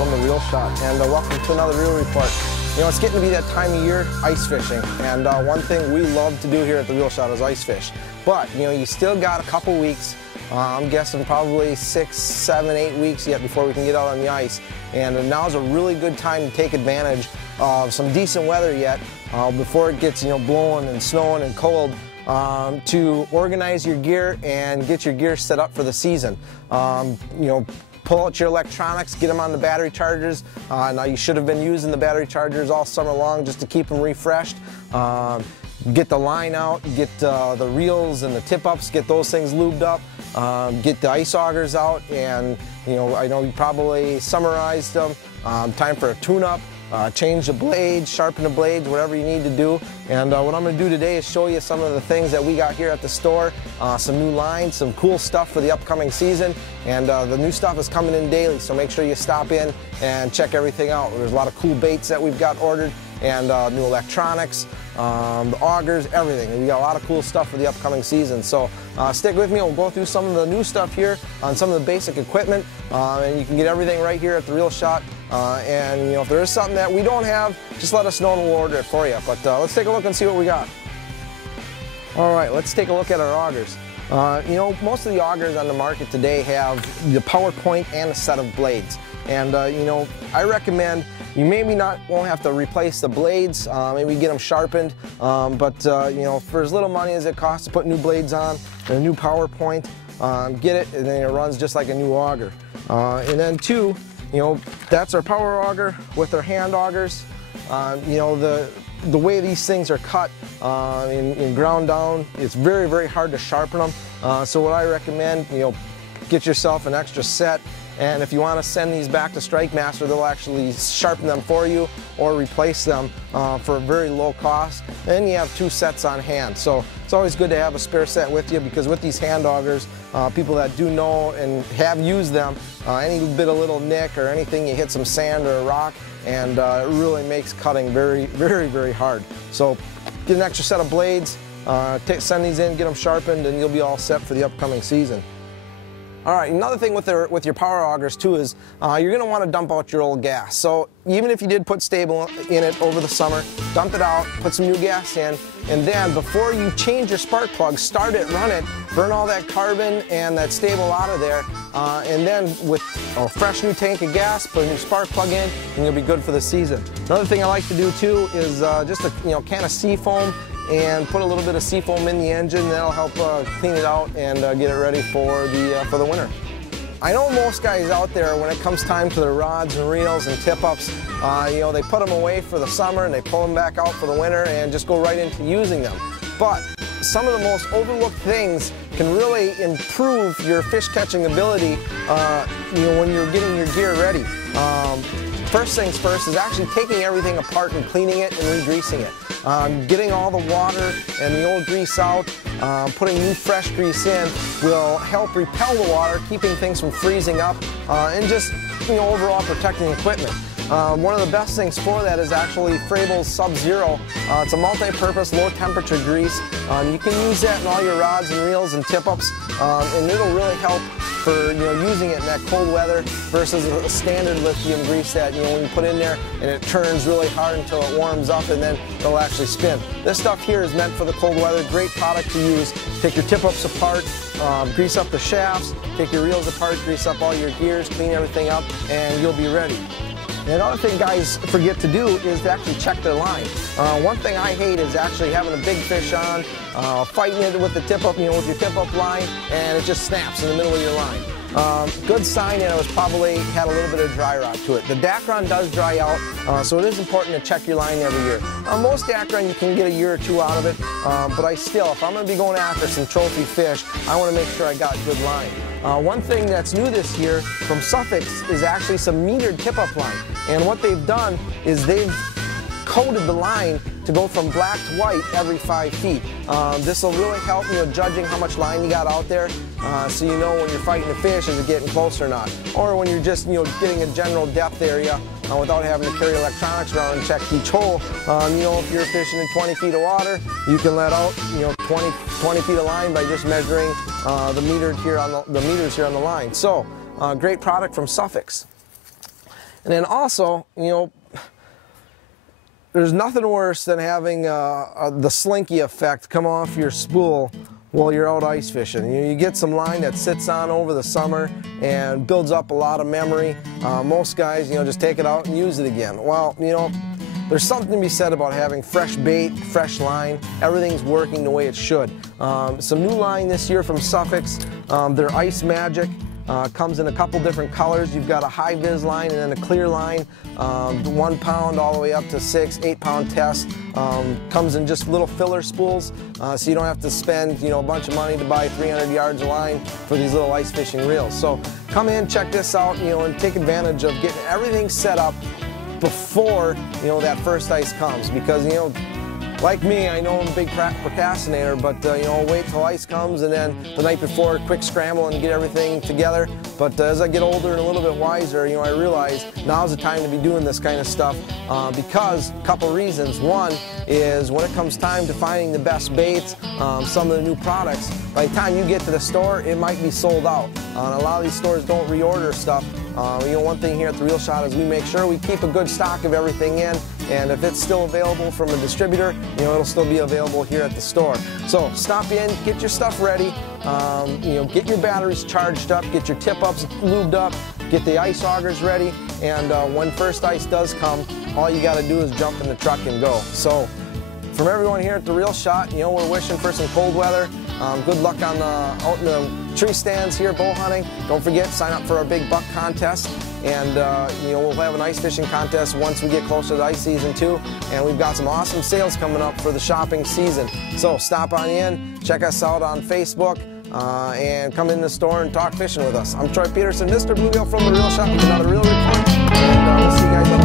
from the Reel Shot, and welcome to another Reel Report. You know, it's getting to be that time of year, ice fishing, and one thing we love to do here at the Reel Shot is ice fish. But, you know, you still got a couple weeks, I'm guessing probably 6, 7, 8 weeks yet before we can get out on the ice, and now's a really good time to take advantage of some decent weather yet before it gets, you know, blowing and snowing and cold. To organize your gear and get your gear set up for the season. You know, pull out your electronics, get them on the battery chargers. Now you should have been using the battery chargers all summer long just to keep them refreshed. Get the line out, get the reels and the tip-ups, get those things lubed up. Get the ice augers out, and you know, I know you probably summarized them. Time for a tune-up. Change the blades, sharpen the blades, whatever you need to do. And what I'm going to do today is show you some of the things that we got here at the store. Some new lines, some cool stuff for the upcoming season. And the new stuff is coming in daily, so make sure you stop in and check everything out. There's a lot of cool baits that we've got ordered, and new electronics, the augers, everything. We got a lot of cool stuff for the upcoming season. So stick with me, we'll go through some of the new stuff here on some of the basic equipment, and you can get everything right here at the Reel Shot. And you know, if there is something that we don't have, just let us know and we'll order it for you. But let's take a look and see what we got. All right, let's take a look at our augers. You know, most of the augers on the market today have the power point and a set of blades. And you know, I recommend you maybe won't have to replace the blades, maybe get them sharpened, but you know, for as little money as it costs to put new blades on and a new power point, get it, and then it runs just like a new auger. And then two, you know, that's our power auger with our hand augers. You know, the way these things are cut and ground down, it's very, very hard to sharpen them. So what I recommend, you know, get yourself an extra set. And if you want to send these back to Strike Master, they'll actually sharpen them for you or replace them for a very low cost. And you have 2 sets on hand. So it's always good to have a spare set with you, because with these hand augers, people that do know and have used them, any bit of little nick or anything, you hit some sand or a rock, and it really makes cutting very, very, very hard. So get an extra set of blades, send these in, get them sharpened, and you'll be all set for the upcoming season. All right, another thing with your power augers too is you're going to want to dump out your old gas. So even if you did put stable in it over the summer, dump it out, put some new gas in, and then before you change your spark plug, start it, run it, burn all that carbon and that stable out of there, and then with a fresh new tank of gas, put a new spark plug in, and you'll be good for the season. Another thing I like to do too is just a can of Seafoam, and put a little bit of Seafoam in the engine. That'll help clean it out and get it ready for the winter. I know most guys out there, when it comes time to their rods and reels and tip-ups, you know, they put them away for the summer and they pull them back out for the winter and just go right into using them. But some of the most overlooked things can really improve your fish catching ability, you know, when you're getting your gear ready. First things first is actually taking everything apart and cleaning it and re-greasing it. Getting all the water and the old grease out, putting new fresh grease in will help repel the water, keeping things from freezing up, and just, you know, overall protecting equipment. One of the best things for that is actually Frabl's Sub-Zero. It's a multi-purpose, low-temperature grease. You can use that in all your rods and reels and tip-ups, and it'll really help for, you know, using it in that cold weather versus a standard lithium grease that, you know, when you put in there and it turns really hard until it warms up and then it'll actually spin. This stuff here is meant for the cold weather. Great product to use. Take your tip-ups apart, grease up the shafts, take your reels apart, grease up all your gears, clean everything up, and you'll be ready. And another thing guys forget to do is to actually check their line. One thing I hate is actually having a big fish on, fighting it with the tip-up, you know, with your tip-up line, and it just snaps in the middle of your line. Good sign that it was probably had a little bit of dry rot to it. The Dacron does dry out, so it is important to check your line every year. Most Dacron you can get a year or 2 out of it, but if I'm going to be going after some trophy fish, I want to make sure I got good line. One thing that's new this year from Suffolk is actually some metered tip-up line. And what they've done is they've coated the line to go from black to white every 5 feet. This will really help, you know, judging how much line you got out there, so you know when you're fighting the fish, is it getting close or not. Or when you're just, you know, getting a general depth area without having to carry electronics around and check each hole. You know, if you're fishing in 20 feet of water, you can let out, you know, 20 feet of line by just measuring the meters here on the line. So, great product from Suffolk. And then also, you know, there's nothing worse than having the slinky effect come off your spool while you're out ice fishing. You get some line that sits on over the summer and builds up a lot of memory. Most guys, you know, just take it out and use it again. Well, you know, there's something to be said about having fresh bait, fresh line. Everything's working the way it should. Some new line this year from Suffolk, their Ice Magic. Comes in a couple different colors. You've got a high vis line and then a clear line, 1 pound all the way up to 6, 8 pound test. Comes in just little filler spools, so you don't have to spend, you know, a bunch of money to buy 300 yards of line for these little ice fishing reels. So come in, check this out, you know, and take advantage of getting everything set up before, you know, that first ice comes, because, you know, like me, I know I'm a big procrastinator, but you know, I'll wait till ice comes and then the night before, quick scramble and get everything together. But as I get older and a little bit wiser, you know, I realize now's the time to be doing this kind of stuff because a couple reasons. One is when it comes time to finding the best baits, some of the new products, by the time you get to the store, it might be sold out. A lot of these stores don't reorder stuff. You know, one thing here at The Reel Shot is we make sure we keep a good stock of everything in, and if it's still available from a distributor, you know, it'll still be available here at the store. So stop in, get your stuff ready, you know, get your batteries charged up, get your tip-ups lubed up, get the ice augers ready, and when first ice does come, all you got to do is jump in the truck and go. So from everyone here at The Reel Shot, you know, we're wishing for some cold weather. Good luck on out in the tree stands here bow hunting. Don't forget, sign up for our big buck contest, and you know, we'll have an ice fishing contest once we get closer to ice season too, and we've got some awesome sales coming up for the shopping season. So stop on in, check us out on Facebook, and come in the store and talk fishing with us. I'm Troy Peterson, Mr. Bluegill from The Reel Shot with another Reel Report, and we'll see you guys later.